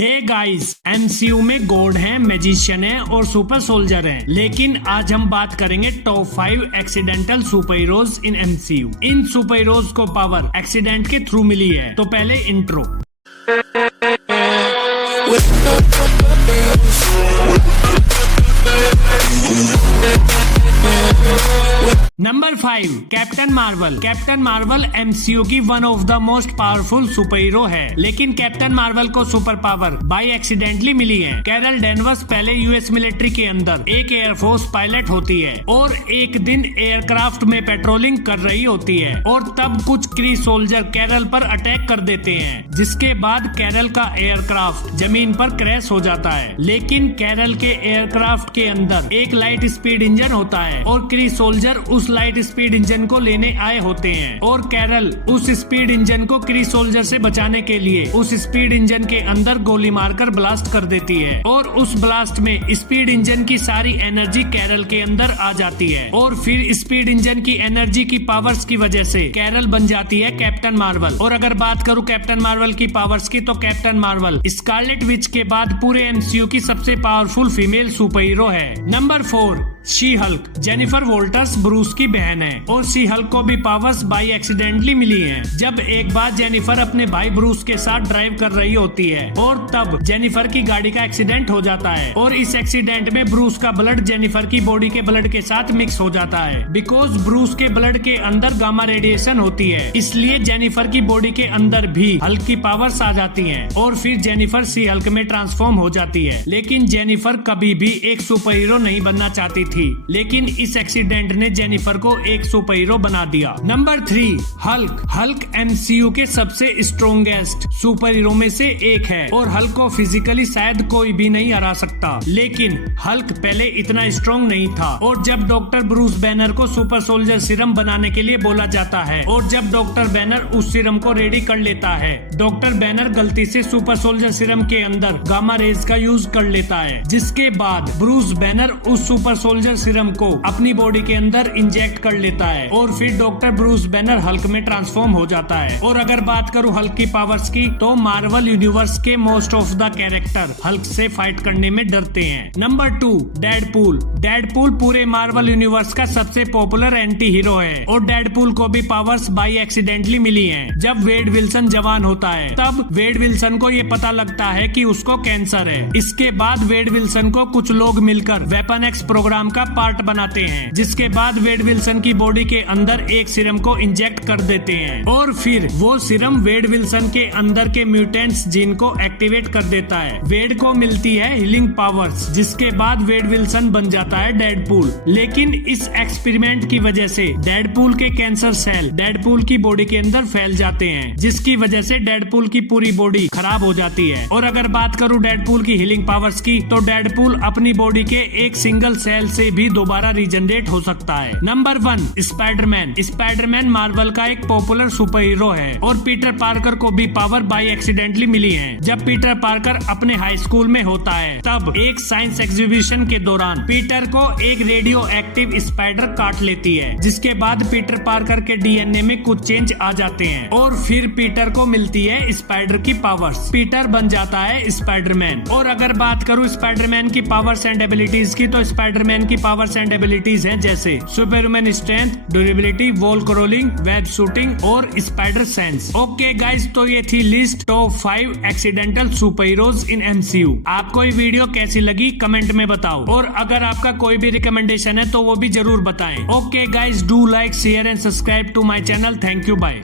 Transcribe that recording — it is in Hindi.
हे गाइस, एमसीयू में गॉड हैं, मैजिशियन हैं और सुपर सोल्जर हैं, लेकिन आज हम बात करेंगे top 5 accidental super heroes in MCU. इन सुपर हीरोज को पावर एक्सीडेंट के थ्रू मिली है। तो पहले intro. Number 5, Captain Marvel. Captain Marvel MCU की one of the most powerful super hero है, लेकिन कैप्टन मार्वल को सुपर पावर बाय एक्सीडेंटली मिली है। कैरल डेनवर्स पहले यूएस मिलिट्री के अंदर एक एयरफोर्स पायलट होती है और एक दिन एयरक्राफ्ट में पेट्रोलिंग कर रही होती है और तब कुछ क्री सोल्जर कैरल पर अटैक कर देते हैं, जिसके बाद कैरल का एयरक्राफ्ट जमीन पर क्रैश हो जाता है। लेकिन कैरल के एयरक्राफ्ट के अंदर एक लाइट स्पीड इंजन होता है और क्री सोल्जर उस लाइट स्पीड इंजन को लेने आए होते हैं और कैरल उस स्पीड इंजन को क्री सोल्जर से बचाने के लिए उस स्पीड इंजन के अंदर गोली मारकर ब्लास्ट कर देती है और उस ब्लास्ट में स्पीड इंजन की सारी एनर्जी कैरल के अंदर आ जाती है और फिर स्पीड इंजन की एनर्जी की पावर्स की वजह से कैरल बन जाती है कैप्टन मार्वल। और अगर बात करूं कैप्टन मार्वल की पावर्स की, तो कैप्टन मार्वल स्कारलेट विच के बाद पूरे एमसीयू की सबसे पावरफुल फीमेल सुपर हीरो है। Number 4, She Hulk. Jennifer Walters Bruce की बहन है और शी हल्क को भी पावर्स बाय एक्सीडेंटली मिली हैं। जब एक बार जेनिफर अपने भाई ब्रूस के साथ ड्राइव कर रही होती है और तब जेनिफर की गाड़ी का एक्सीडेंट हो जाता है और इस एक्सीडेंट में ब्रूस का ब्लड जेनिफर की बॉडी के ब्लड के साथ मिक्स हो जाता है। बिकॉज ब्रूस के ब्लड के अंदर गामा रेडिएशन होती है, इसलिए जेनिफर की बॉडी के अंदर भी हल्क की पावर्स आ जाती हैं और फिर जेनिफर शी हल्क में ट्रांसफॉर्म हो जाती है। लेकिन जेनिफर कभी भी एक सुपर हीरो नहीं बनना चाहती थी, लेकिन इस एक्सीडेंट ने जेनिफर को एक सुपर हीरो बना दिया। Number 3, Hulk. हल्क एमसीयू के सबसे स्ट्रॉन्गेस्ट सुपर हीरो में से एक है और हल्क को फिजिकली शायद कोई भी नहीं हरा सकता, लेकिन हल्क पहले इतना स्ट्रॉन्ग नहीं था और जब डॉक्टर ब्रूस बैनर को सुपर सोल्जर सीरम बनाने के लिए बोला जाता है और जब डॉक्टर बैनर उस सीरम को रेडी कर लेता है, डॉक्टर बैनर गलती से सुपर सोल्जर सीरम के अंदर गामा रेज का यूज कर लेता है, जिसके बाद ब्रूस बैनर उस सुपर सोल्जर सीरम को अपनी बॉडी के अंदर इंजेक्ट कर लेता है और फिर डॉक्टर ब्रूस बैनर हल्क में ट्रांसफॉर्म हो जाता है। और अगर बात करूं हल्क की पावर्स की, तो मार्वल यूनिवर्स के most of the character Hulk से फाइट करने में डरते हैं। Number 2, Deadpool. डेडपूल पूरे मार्वल यूनिवर्स का सबसे पॉपुलर एंटी हीरो है और डेडपूल को भी पावर्स बाय एक्सीडेंटली मिली हैं। जब वेड विल्सन जवान होता है तब वेड विल्सन को ये पता लगता है कि उसको कैंसर है। इसके बाद वेड विल्सन को कुछ लोग मिलकर वेपन एक्स प्रोग्राम का पार्ट बनाते हैं, जिसके बाद वेड विल्सन की बॉडी के अंदर एक सीरम को इंजेक्ट कर देते हैं और फिर वो सीरम वेड विल्सन के अंदर के म्यूटेंट्स जीन को एक्टिवेट कर देता है। वेड को मिलती है हीलिंग पावर्स, जिसके बाद वेड विल्सन बन जाता है डेडपूल। लेकिन इस एक्सपेरिमेंट की वजह से डेडपूल के कैंसर सेल डेडपूल की बॉडी के अंदर फैल जाते हैं, जिसकी वजह से डेडपूल की पूरी बॉडी खराब हो जाती है। और अगर बात करूं डेडपूल की हीलिंग पावर्स की, तो डेडपूल अपनी बॉडी के एक सिंगल सेल से भी दोबारा रीजनरेट हो सकता है। Number 1, Spiderman. स्पाइडरमैन मार्वल का एक पॉपुलर सुपर हीरो है और पीटर पार्कर को भी पावर बाय एक्सीडेंटली मिली है। जब पीटर पार्कर अपने हाई स्कूल में होता है तब एक साइंस एग्जीबिशन के दौरान पीटर को एक रेडियो एक्टिव स्पाइडर काट लेती है, जिसके बाद पीटर पार्कर के डीएनए में कुछ चेंज आ जाते हैं और फिर पीटर को मिलती है स्पाइडर की पावर्स। पीटर बन जाता है स्पाइडरमैन। और अगर बात करूं स्पाइडरमैन की पावर्स एंड एबिलिटीज की, तो स्पाइडरमैन की पावर्स एंड एबिलिटीज हैं जैसे superhuman strength, durability, wall crawling, web shooting और स्पाइडर सेंस। ओके गाइस, तो ये थी list top 5 accidental super heroes in MCU. आपको ये वीडियो कैसी लगी कमेंट में बताओ और अगर आपका कोई भी रिकमेंडेशन है तो वो भी जरूर बताएं। Okay guys, do like, share and subscribe to my channel. Thank you, bye.